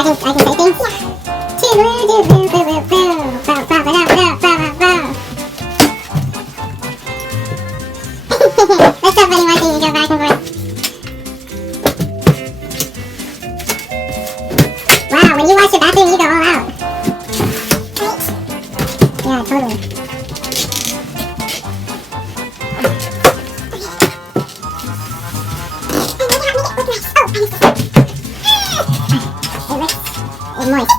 I can say things? That's so funny watching you go back and forth. Wow, when you wash your bathroom, you go all out. Yeah, totally. It's moist.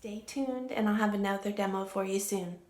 Stay tuned and I'll have another demo for you soon.